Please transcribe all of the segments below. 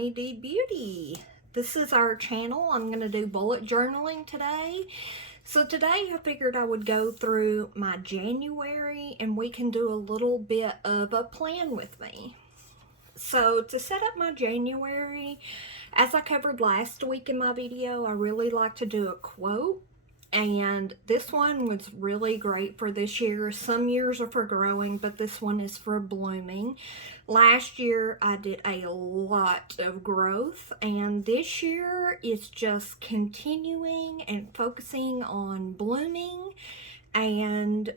Honey D Beauty. This is our channel. I'm going to do bullet journaling today. So today I figured I would go through my January and we can do a little bit of a plan with me. So to set up my January, as I covered last week in my video, I really like to do a quote. And this one was really great for this year. Some years are for growing, but this one is for blooming. Last year I did a lot of growth, and this year it's just continuing and focusing on blooming. And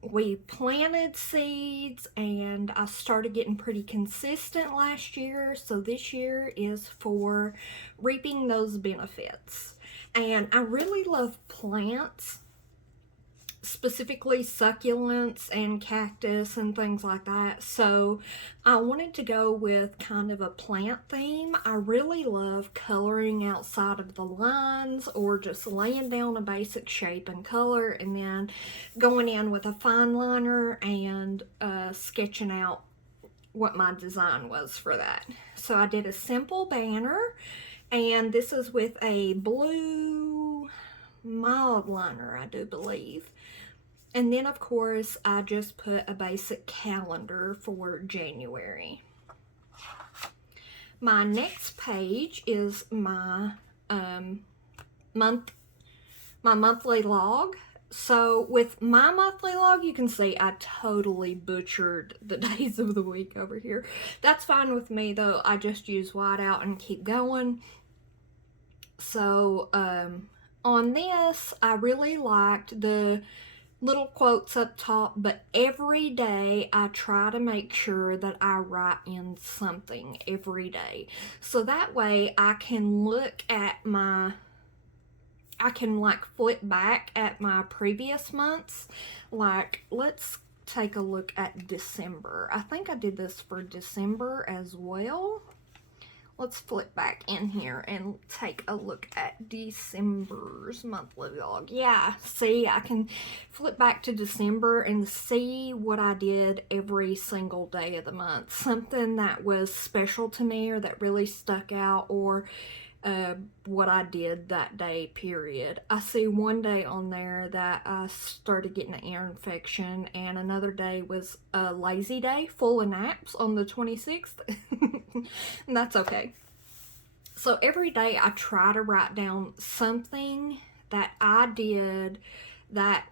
we planted seeds, and I started getting pretty consistent last year. So this year is for reaping those benefits. And I really love plants, specifically succulents and cactus and things like that. So I wanted to go with kind of a plant theme. I really love coloring outside of the lines, or just laying down a basic shape and color and then going in with a fine liner and sketching out what my design was for that. So I did a simple banner. And this is with a blue mild liner, I do believe. And then, of course, I just put a basic calendar for January. My next page is my monthly log. So with my monthly log, you can see I totally butchered the days of the week over here. That's fine with me, though. I just use whiteout and keep going. So on this, I really liked the little quotes up top, but every day I try to make sure that I write in something every day. So that way I can look at I can like flip back at my previous months. Like, let's take a look at December. I think I did this for December as well. Let's flip back in here and take a look at December's monthly log. Yeah, see, I can flip back to December and see what I did every single day of the month. Something that was special to me or that really stuck out, or what I did that day, period. I see one day on there that I started getting an ear infection, and another day was a lazy day full of naps on the 26th. And that's okay. So every day I try to write down something that I did that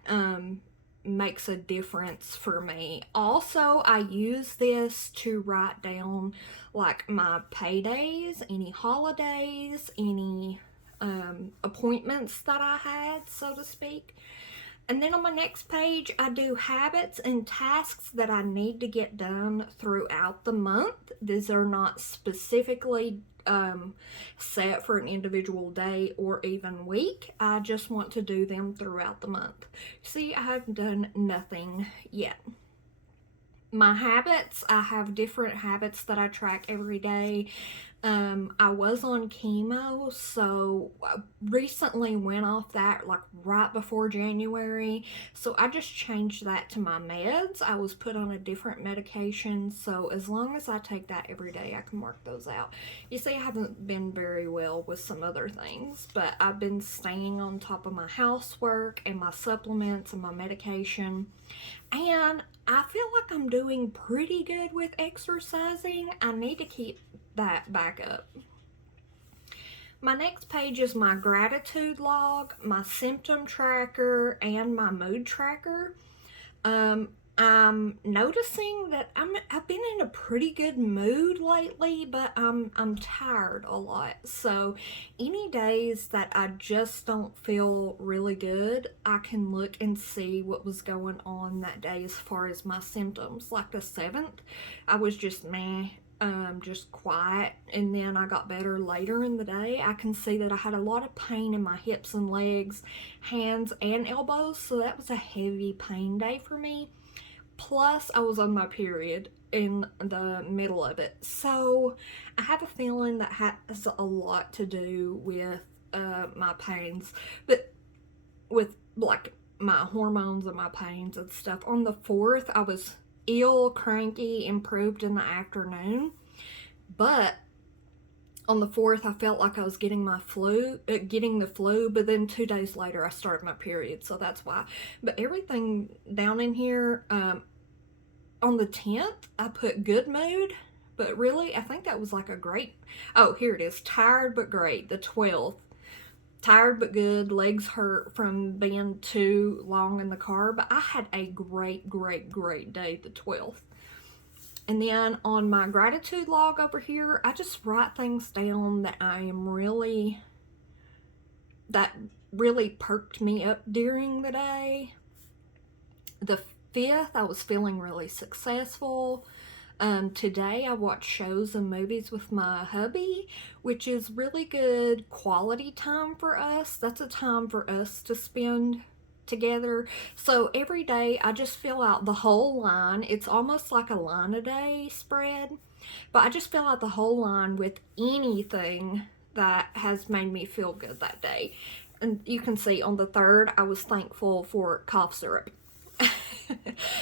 makes a difference for me. Also, I use this to write down like my paydays, any holidays, any appointments that I had, so to speak. And then on my next page, I do habits and tasks that I need to get done throughout the month. These are not specifically set for an individual day or even week. I just want to do them throughout the month. See, I have done nothing yet. My habits, I have different habits that I track every day. I was on chemo, so I recently went off that like right before January, so I just changed that to my meds. I was put on a different medication, so as long as I take that every day, I can work those out. You see, I haven't been very well with some other things, but I've been staying on top of my housework and my supplements and my medication, and I feel like I'm doing pretty good with exercising. I need to keep that back up. My next page is my gratitude log, my symptom tracker, and my mood tracker. I'm noticing that I've been in a pretty good mood lately, but I'm tired a lot. So any days that I just don't feel really good, I can look and see what was going on that day as far as my symptoms. Like the 7th, I was just meh. Just quiet, and then I got better later in the day. I can see that I had a lot of pain in my hips and legs, hands and elbows, so that was a heavy pain day for me. Plus, I was on my period in the middle of it, so I have a feeling that has a lot to do with my pains, but with like my hormones and my pains and stuff. On the 4th, I was ill, cranky, improved in the afternoon, but On the 4th, I felt like I was getting the flu, but then 2 days later, I started my period, so that's why. But everything down in here, on the 10th, I put good mood, but really, I think that was like a great. Oh, here it is. Tired but great. The 12th. Tired but good. Legs hurt from being too long in the car, but I had a great, great, great day the 12th. And then on my gratitude log over here, I just write things down that that really perked me up during the day. The 5th, I was feeling really successful. Today, I watched shows and movies with my hubby, which is really good quality time for us. That's a time for us to spend together. So every day, I just fill out the whole line. It's almost like a line a day spread, but I just fill out the whole line with anything that has made me feel good that day. And you can see on the 3rd, I was thankful for cough syrup.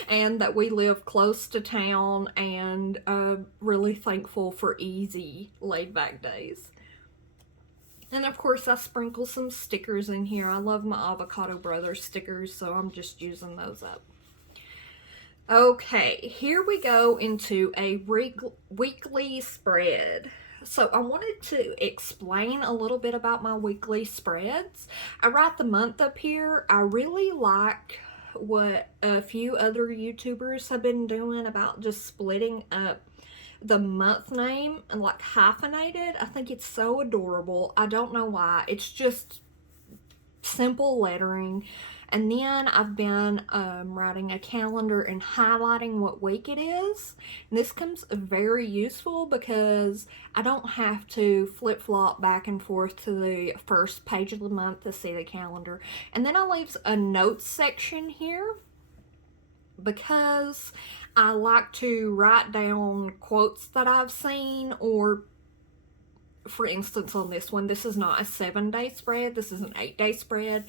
And that we live close to town, and really thankful for easy laid back days. And of course, I sprinkle some stickers in here. I love my Avocado Brothers stickers, so I'm just using those up. Okay, here we go into a weekly spread. So I wanted to explain a little bit about my weekly spreads. I write the month up here. I really like what a few other YouTubers have been doing about just splitting up the month name and like hyphenated. I think it's so adorable. I don't know why. It's just simple lettering. And then I've been writing a calendar and highlighting what week it is. And this comes very useful because I don't have to flip-flop back and forth to the first page of the month to see the calendar. And then I leave a notes section here because I like to write down quotes that I've seen, or for instance, on this one, this is not a 7-day spread, this is an 8-day spread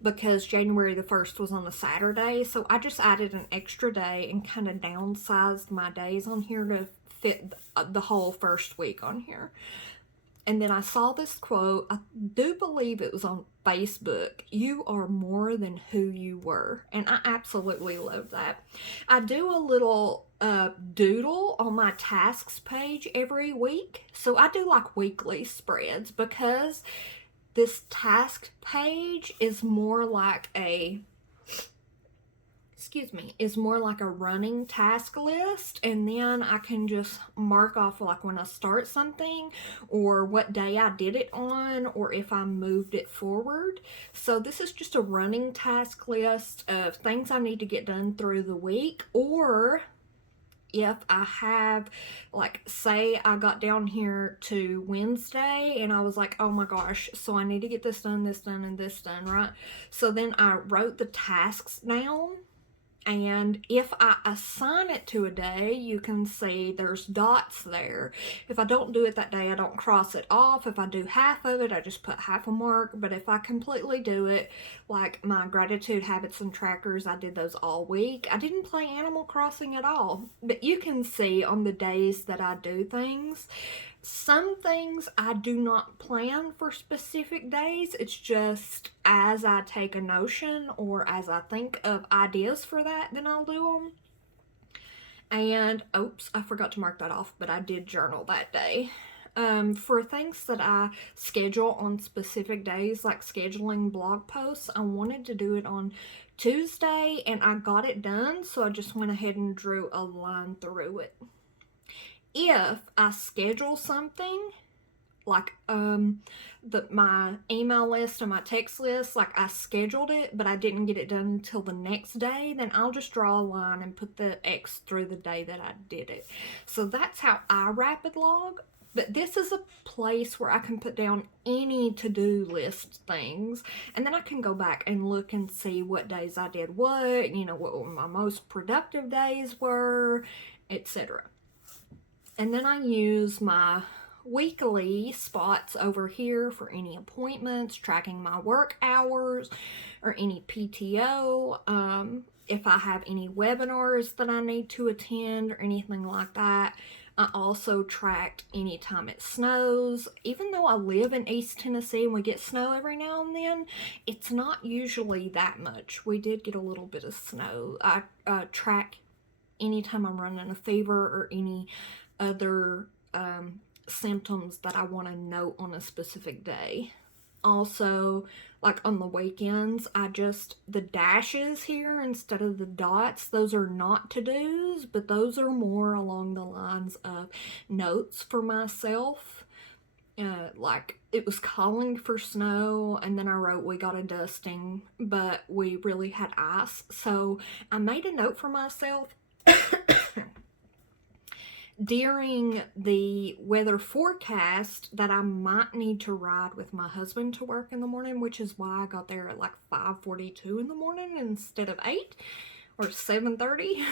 because January the 1st was on a Saturday, so I just added an extra day and kind of downsized my days on here to fit the whole first week on here. And then I saw this quote, I do believe it was on Facebook, "You are more than who you were." And I absolutely love that. I do a little doodle on my tasks page every week. So I do like weekly spreads because this task page is more like is more like a running task list, and then I can just mark off like when I start something or what day I did it on or if I moved it forward. So this is just a running task list of things I need to get done through the week, or if I have, like, say I got down here to Wednesday and I was like, oh my gosh, so I need to get this done, and this done, right? So then I wrote the tasks down. And if I assign it to a day, you can see there's dots there. If I don't do it that day, I don't cross it off. If I do half of it, I just put half a mark. But if I completely do it, like my gratitude habits and trackers, I did those all week. I didn't play Animal Crossing at all. But you can see on the days that I do things, some things I do not plan for specific days. It's just as I take a notion or as I think of ideas for that, then I'll do them. And oops, I forgot to mark that off, but I did journal that day. For things that I schedule on specific days, like scheduling blog posts, I wanted to do it on Tuesday and I got it done, so I just went ahead and drew a line through it. If I schedule something like my email list and my text list, like I scheduled it but I didn't get it done until the next day, then I'll just draw a line and put the X through the day that I did it. So that's how I rapid log. But this is a place where I can put down any to-do list things, and then I can go back and look and see what days I did what my most productive days were, etc. And then I use my weekly spots over here for any appointments, tracking my work hours, or any PTO. If I have any webinars that I need to attend or anything like that, I also tracked anytime it snows. Even though I live in East Tennessee and we get snow every now and then, it's not usually that much. We did get a little bit of snow. I track anytime I'm running a fever or any other symptoms that I want to note on a specific day. Also, like on the weekends, the dashes here instead of the dots, those are not to-dos, but those are more along the lines of notes for myself. Like it was calling for snow, and then I wrote we got a dusting, but we really had ice. So I made a note for myself during the weather forecast that I might need to ride with my husband to work in the morning, which is why I got there at like 5:42 in the morning instead of 8 or 7:30.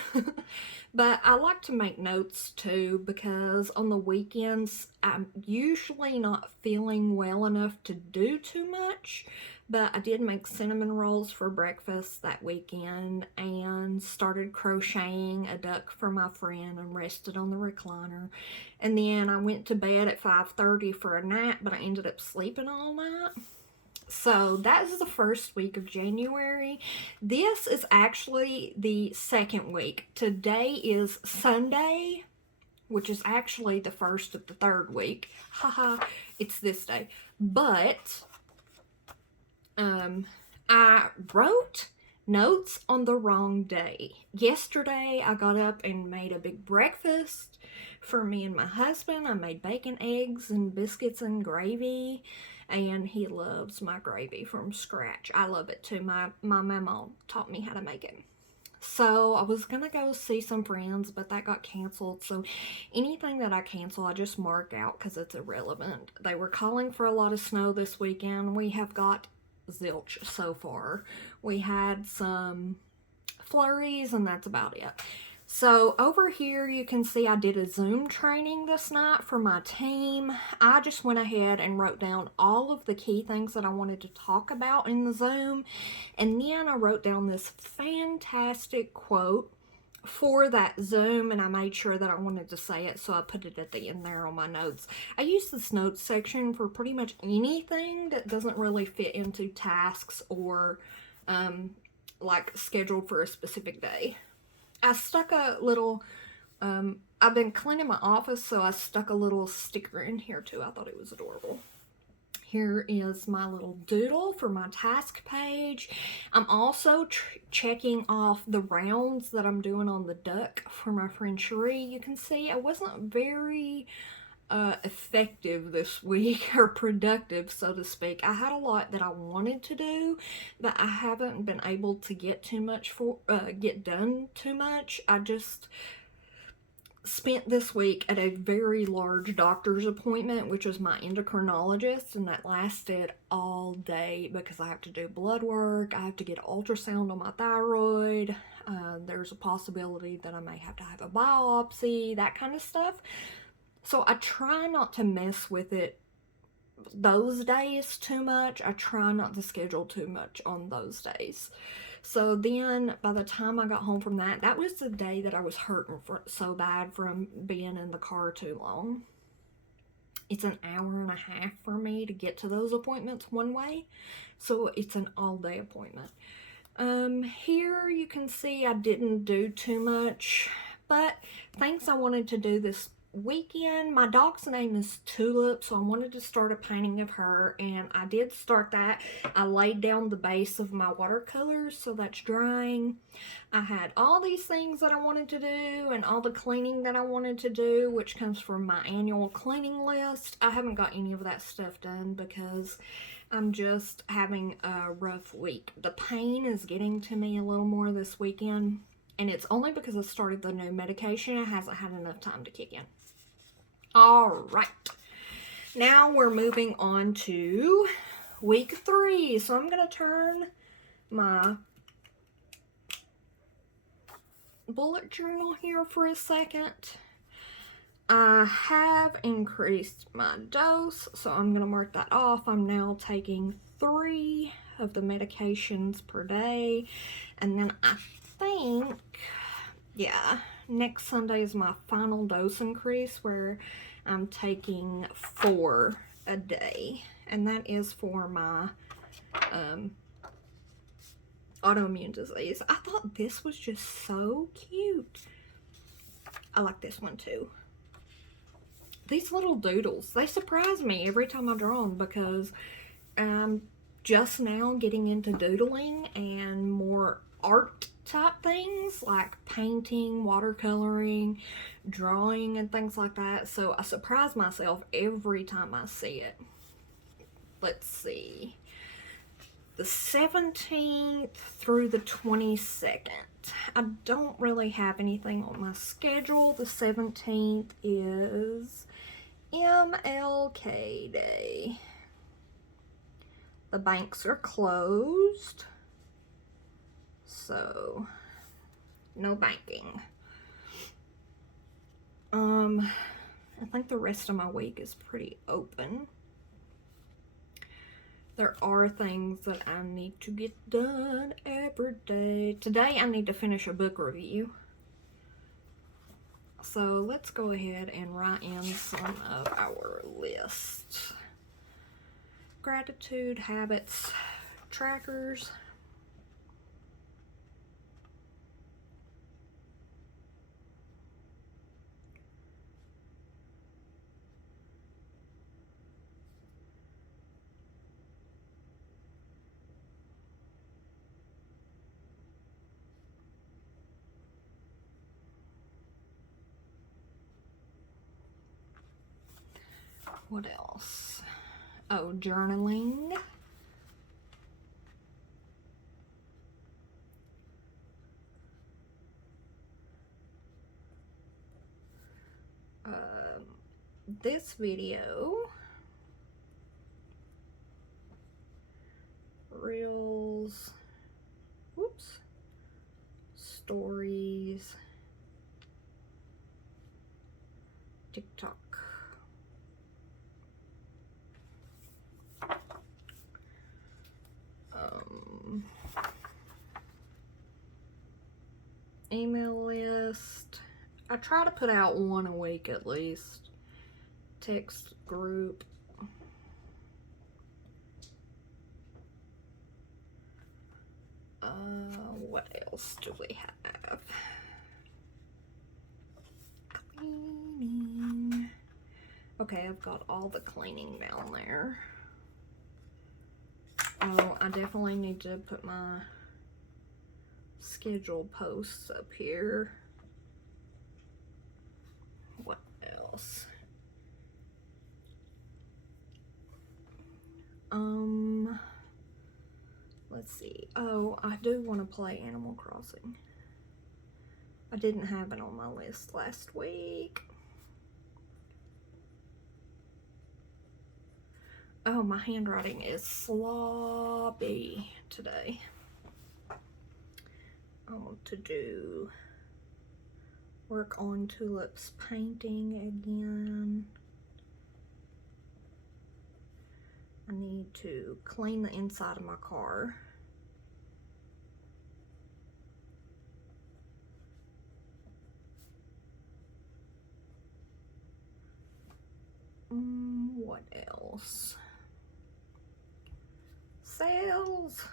But I like to make notes too, because on the weekends I'm usually not feeling well enough to do too much. But I did make cinnamon rolls for breakfast that weekend and started crocheting a duck for my friend and rested on the recliner. And then I went to bed at 5:30 for a nap, but I ended up sleeping all night. So that is the first week of January. This is actually the second week. Today is Sunday, which is actually the first of the third week. Haha, it's this day. But I wrote notes on the wrong day. Yesterday, I got up and made a big breakfast for me and my husband. I made bacon, eggs, and biscuits and gravy, and he loves my gravy from scratch. I love it too. My mama taught me how to make it. So I was gonna go see some friends, but that got canceled. So anything that I cancel, I just mark out because it's irrelevant. They were calling for a lot of snow this weekend. We have got zilch so far. We had some flurries and that's about it. So over here you can see I did a Zoom training this night for my team. I just went ahead and wrote down all of the key things that I wanted to talk about in the Zoom, and then I wrote down this fantastic quote for that Zoom, and I made sure that I wanted to say it, so I put it at the end there on my notes. I use this notes section for pretty much anything that doesn't really fit into tasks or like scheduled for a specific day. I stuck a little, I've been cleaning my office, so I stuck a little sticker in here too. I thought it was adorable. Here is my little doodle for my task page. I'm also checking off the rounds that I'm doing on the duck for my friend Cherie. You can see I wasn't very effective this week, or productive, so to speak. I had a lot that I wanted to do, but I haven't been able to get done too much. I just spent this week at a very large doctor's appointment, which was my endocrinologist, and that lasted all day because I have to do blood work. I have to get an ultrasound on my thyroid. There's a possibility that I may have to have a biopsy, that kind of stuff. So I try not to mess with it those days too much. I try not to schedule too much on those days. So then by the time I got home from that was the day that I was hurting so bad from being in the car too long. It's an hour and a half for me to get to those appointments one way, so it's an all-day appointment. Here you can see I didn't do too much, but things I wanted to do this weekend. My dog's name is Tulip, so I wanted to start a painting of her, and I did start that. I laid down the base of my watercolors, so that's drying. I had all these things that I wanted to do and all the cleaning that I wanted to do, which comes from my annual cleaning list. I haven't got any of that stuff done because I'm just having a rough week. The pain is getting to me a little more this weekend, and it's only because I started the new medication. It hasn't had enough time to kick in. All right, now we're moving on to week 3. So I'm going to turn my bullet journal here for a second. I have increased my dose, so I'm going to mark that off. I'm now taking 3 of the medications per day, and then I think, yeah, next Sunday is my final dose increase where I'm taking 4 a day. And that is for my autoimmune disease. I thought this was just so cute. I like this one too. These little doodles, they surprise me every time I draw them because I'm just now getting into doodling and more art type things like painting, watercoloring, drawing, and things like that. So I surprise myself every time I see it. Let's see. The 17th through the 22nd. I don't really have anything on my schedule. The 17th is MLK Day. The banks are closed, so no banking. I think the rest of my week is pretty open. There are things that I need to get done every day. Today I need to finish a book review. So let's go ahead and write in some of our lists. Gratitude, habits, trackers. What else? Oh, journaling. This video. Reels. Whoops. Stories. TikTok. Email list. I try to put out one a week at least. Text group. What else do we have? Cleaning. Okay, I've got all the cleaning down there. Oh, I definitely need to put my schedule posts up here. What else? Let's see. Oh, I do want to play Animal Crossing. I didn't have it on my list last week. Oh, my handwriting is sloppy today. I want to work on tulips painting again. I need to clean the inside of my car. What else? Sales.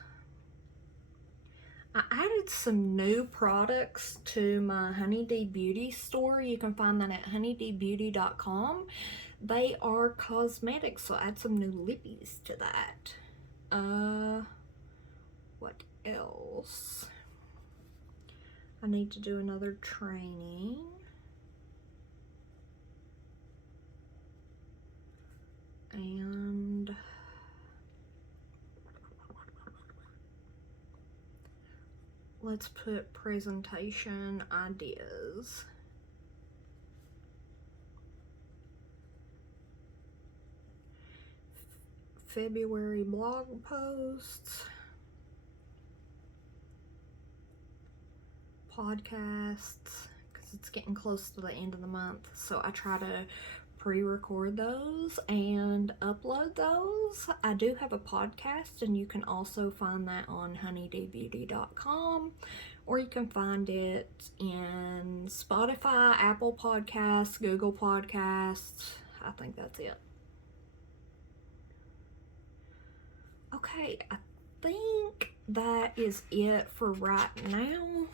I added some new products to my HDB Beauty store. You can find that at honeydbeauty.com. They are cosmetics, so add some new lippies to that. What else? I need to do another training. And let's put presentation ideas. February blog posts. Podcasts, because it's getting close to the end of the month, so I try to pre-record those and upload those. I do have a podcast, and you can also find that on honeydbeauty.com, or you can find it in Spotify, Apple Podcasts, Google Podcasts. I think that's it. Okay, I think that is it for right now.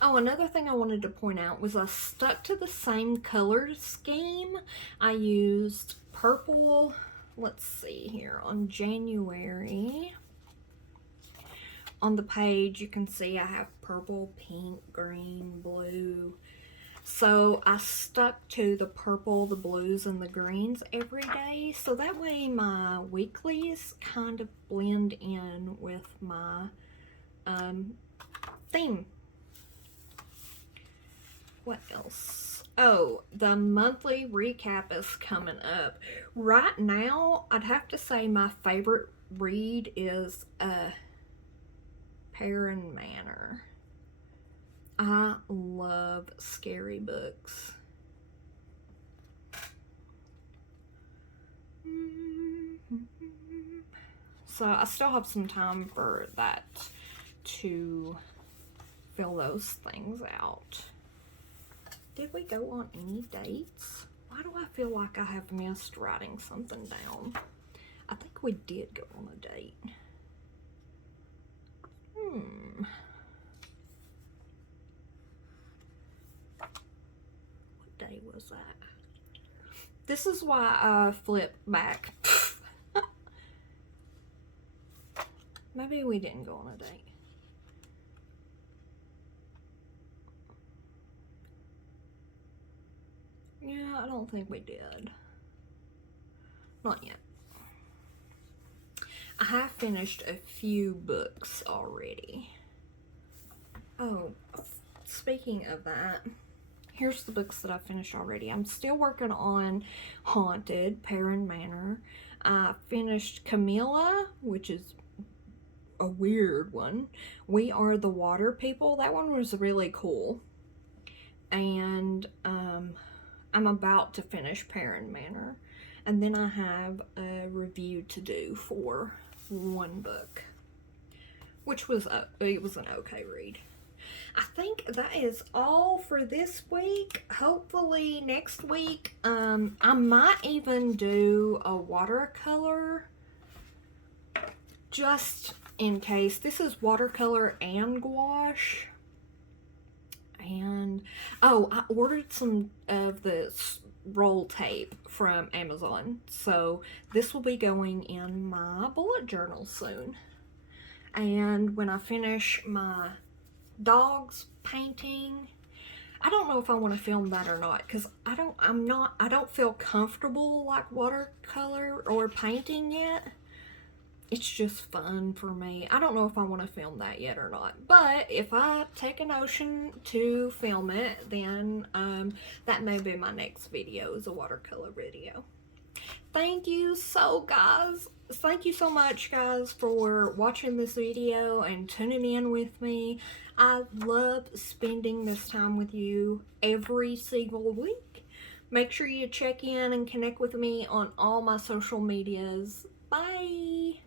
Oh, another thing I wanted to point out was I stuck to the same color scheme. I used purple, let's see here, on January. On the page, you can see I have purple, pink, green, blue. So I stuck to the purple, the blues, and the greens every day. So that way my weeklies kind of blend in with my theme. What else? Oh, the monthly recap is coming up. Right now, I'd have to say my favorite read is Perrin Manor. I love scary books. So I still have some time for that to fill those things out. Did we go on any dates? Why do I feel like I have missed writing something down? I think we did go on a date. What day was that? This is why I flipped back. Maybe we didn't go on a date. Yeah, I don't think we did. Not yet. I have finished a few books already. Oh, speaking of that, here's the books that I finished already. I'm still working on Haunted, Perrin Manor. I finished Camilla, which is a weird one. We Are the Water People. That one was really cool. And I'm about to finish Perrin Manor. And then I have a review to do for one book, which was it was an okay read. I think that is all for this week. Hopefully next week, I might even do a watercolor, just in case. This is watercolor and gouache. And, oh, I ordered some of the roll tape from Amazon. So this will be going in my bullet journal soon. And when I finish my dogs painting, I don't know if I want to film that or not, because I don't feel comfortable like watercolor or painting yet. It's just fun for me. I don't know if I want to film that yet or not. But if I take a notion to film it, then that may be my next video, is a watercolor video. Thank you so much, guys, for watching this video and tuning in with me. I love spending this time with you every single week. Make sure you check in and connect with me on all my social medias. Bye!